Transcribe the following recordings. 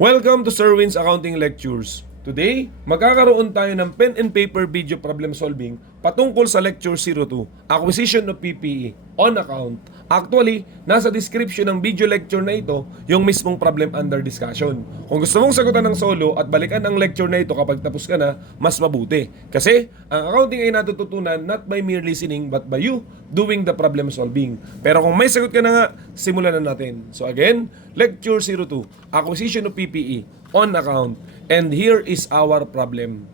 Welcome to Sir Win's Accounting Lectures. Today, magkakaroon tayo ng pen and paper video problem solving patungkol sa Lecture 02, Acquisition of PPE on Account. Actually, nasa description ng video lecture na ito yung mismong problem under discussion. Kung gusto mong sagutan ng solo at balikan ang lecture na ito kapag tapos ka na, mas mabuti. Kasi, ang accounting ay natututunan not by mere listening but by you doing the problem solving. Pero kung may sagot ka na nga, simulan na natin. So again, Lecture 02, Acquisition of PPE on Account. And here is our problem.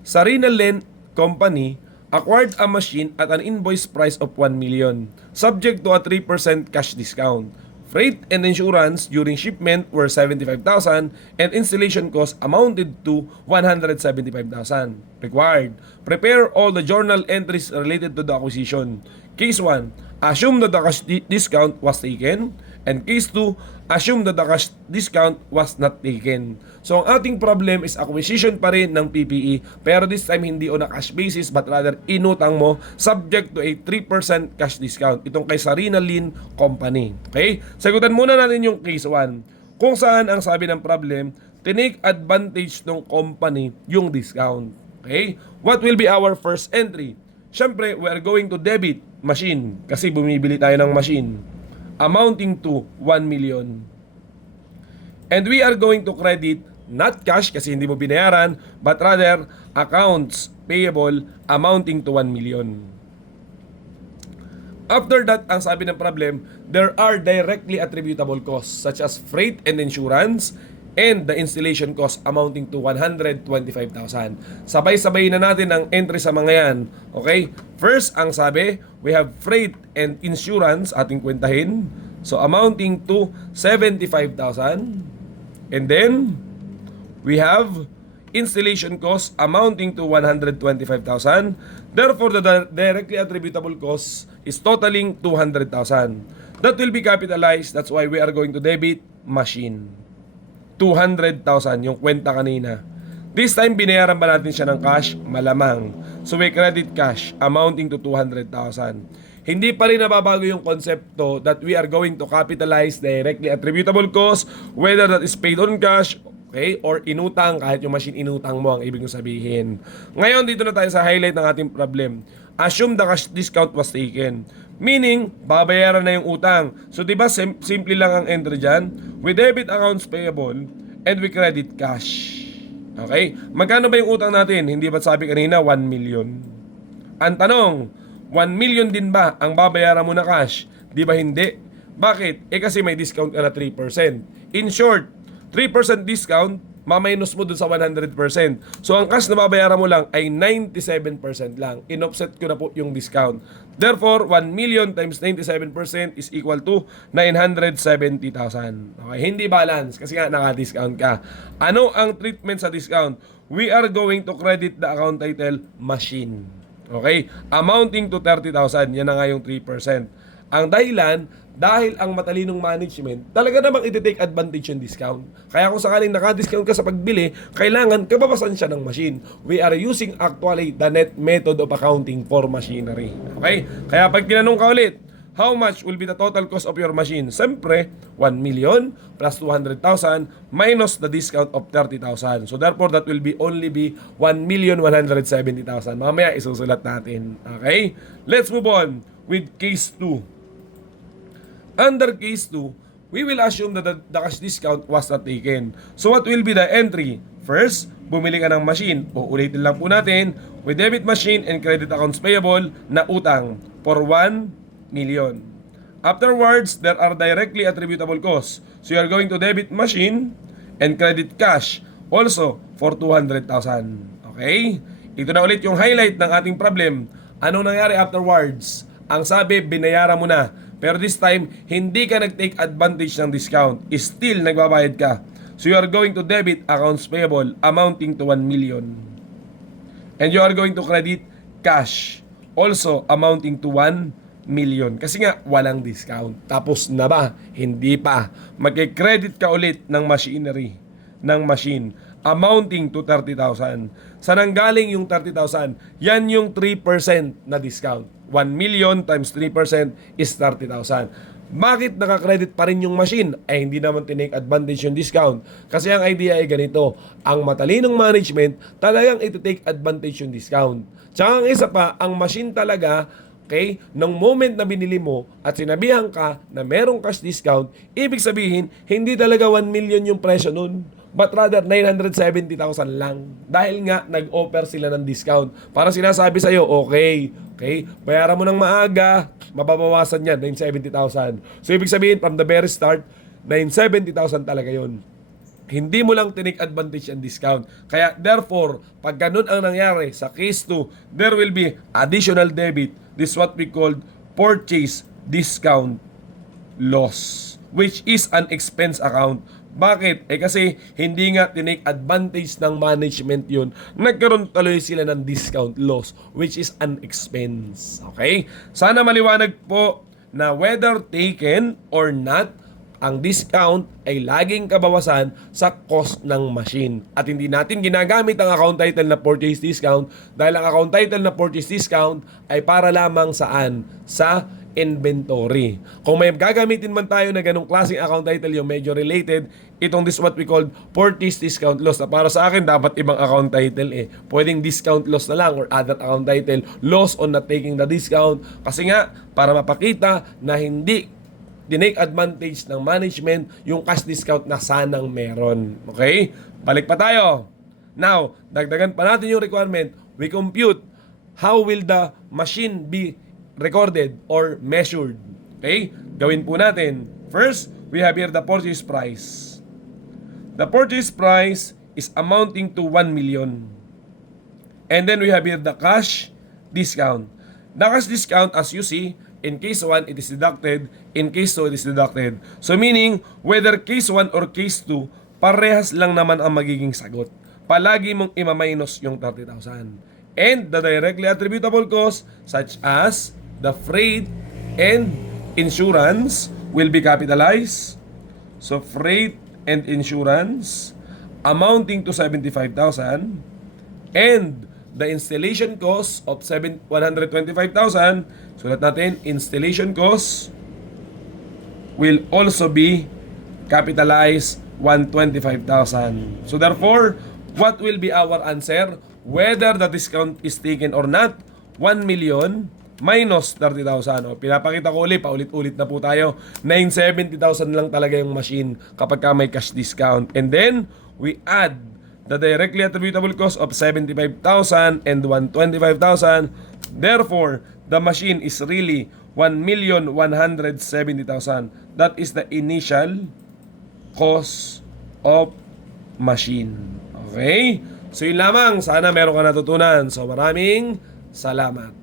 Sarina Len Company acquired a machine at an invoice price of 1 million, subject to a 3% cash discount. Freight and insurance during shipment were 75,000 and installation costs amounted to 175,000. Required. Prepare all the journal entries related to the acquisition. Case 1. Assume that the cash discount was taken. And case 2, assume that the cash discount was not taken. So ang ating problem is acquisition pa rin ng PPE, pero this time hindi on a cash basis but rather inutang mo subject to a 3% cash discount. Itong kay Sarina Len Company. Okay? Sagutan muna natin yung case 1. Kung saan ang sabi ng problem, tinake advantage ng company yung discount. Okay? What will be our first entry? Siyempre, we are going to debit machine kasi bumibili tayo ng machine amounting to 1 million. And we are going to credit not cash kasi hindi mo binayaran, but rather accounts payable amounting to 1 million. After that, ang sabi ng problem, there are directly attributable costs such as freight and insurance and the installation cost amounting to 125,000. Sabay-sabay na natin ang entry sa mga yan. Okay? First, ang sabi, we have freight and insurance ating kwentahin. So, amounting to 75,000. And then, we have installation cost amounting to 125,000. Therefore, the directly attributable cost is totaling 200,000. That will be capitalized. That's why we are going to debit machine. 200,000 yung kwenta kanina. This time, binayaran ba natin siya ng cash? Malamang. So, we credit cash amounting to 200,000. Hindi pa rin nababago yung konsepto that we are going to capitalize directly attributable cost, whether that is paid on cash, okay, or inutang, kahit yung machine inutang mo ang ibig kong sabihin. Ngayon, dito na tayo sa highlight ng ating problem. Assume the cash discount was taken. Meaning, babayaran na yung utang. So, di ba, simple lang ang entry dyan? We debit accounts payable and we credit cash. Okay? Magkano ba yung utang natin? Hindi ba sabi kanina, 1 million? Ang tanong, 1 million din ba ang babayaran mo na cash? Di ba hindi? Bakit? Kasi may discount ka na 3%. In short, 3% discount, maminus mo dun sa 100%. So, ang cash na babayaran mo lang ay 97% lang. In-offset ko na po yung discount. Therefore, 1 million times 97% is equal to 970,000. Okay, hindi balance kasi nga naka-discount ka. Ano ang treatment sa discount? We are going to credit the account title machine. Okay? Amounting to 30,000. Yan na nga yung 3%. Ang dahilan, dahil ang matalinong management, talaga namang iti-take advantage yung discount. Kaya kung sakaling naka-discount ka sa pagbili, kailangan kababasan siya ng machine. We are using actually the net method of accounting for machinery. Okay? Kaya pag tinanong ka ulit, how much will be the total cost of your machine? Siyempre, 1 million plus 200,000 minus the discount of 30,000. So therefore, that will be only be 1,170,000. Mamaya isusulat natin. Okay? Let's move on with case 2. Under case 2, we will assume that the cash discount was not taken. So what will be the entry? First, bumili ka ng machine. Uulitin lang po natin. With debit machine and credit accounts payable na utang for 1 million. Afterwards, there are directly attributable costs. So you are going to debit machine and credit cash also for 200,000. Okay? Ito na ulit yung highlight ng ating problem. Anong nangyari afterwards? Ang sabi, binayaran mo na. Pero this time, hindi ka nag-take advantage ng discount. Still, nagbabayad ka. So you are going to debit accounts payable amounting to 1 million. And you are going to credit cash also amounting to 1 million. Kasi nga, walang discount. Tapos na ba? Hindi pa. Mag-credit ka ulit ng machinery, ng machine, amounting to 30,000. Saan galing yung 30,000? Yan yung 3% na discount. 1 million times 3% is 30,000. Bakit naka-credit pa rin yung machine? Ay hindi naman tinake advantage yung discount. Kasi ang idea ay ganito, ang matalinong management talagang iti-take advantage yung discount. Tsaka ang isa pa, ang machine talaga, okay, nung moment na binili mo at sinabihan ka na merong cash discount, ibig sabihin, hindi talaga 1 million yung presyo nun. But rather, 970,000 lang. Dahil nga, nag-offer sila ng discount. Para sinasabi sa'yo, okay, bayaran mo ng maaga, mababawasan yan, 970,000. So, ibig sabihin, from the very start, 970,000 talaga yun. Hindi mo lang tinake advantage ang discount. Kaya, therefore, pag ganun ang nangyari sa case 2, there will be additional debit. This is what we call purchase discount loss, which is an expense account. Bakit? Kasi hindi nga tinake advantage ng management yun. Nagkaroon tuloy sila ng discount loss, which is an expense. Okay? Sana maliwanag po na whether taken or not, ang discount ay laging kabawasan sa cost ng machine. At hindi natin ginagamit ang account title na purchase discount dahil ang account title na purchase discount ay para lamang saan? Sa inventory. Kung may gagamitin man tayo na ganong klaseng account title yung medyo related, itong this what we call purchase discount loss na para sa akin dapat ibang account title eh. Pwedeng discount loss na lang or other account title, loss on not taking the discount. Kasi nga, para mapakita na hindi tinake advantage ng management yung cash discount na sanang meron. Okay? Balik pa tayo. Now, dagdagan pa natin yung requirement. We compute how will the machine be recorded or measured. Okay? Gawin po natin. First, we have here the purchase price. The purchase price is amounting to 1 million. And then we have here the cash discount. The cash discount, as you see, in case 1, it is deducted. In case 2, it is deducted. So meaning, whether case 1 or case 2, parehas lang naman ang magiging sagot. Palagi mong ima-minus yung 30,000. And the directly attributable costs, such as the freight and insurance, will be capitalized. So freight and insurance amounting to 75,000, and the installation cost of 125,000, sulat natin, installation cost will also be capitalized 125,000. So therefore, what will be our answer? Whether the discount is taken or not, 1 million minus 30,000. O, pinapakita ko ulit, paulit-ulit na po tayo. 970,000 lang talaga yung machine kapag ka may cash discount. And then, we add the directly attributable cost of 75,000 and 125,000. Therefore, the machine is really 1,170,000. That is the initial cost of machine. Okay? So yun lamang. Sana meron ka natutunan. So maraming salamat.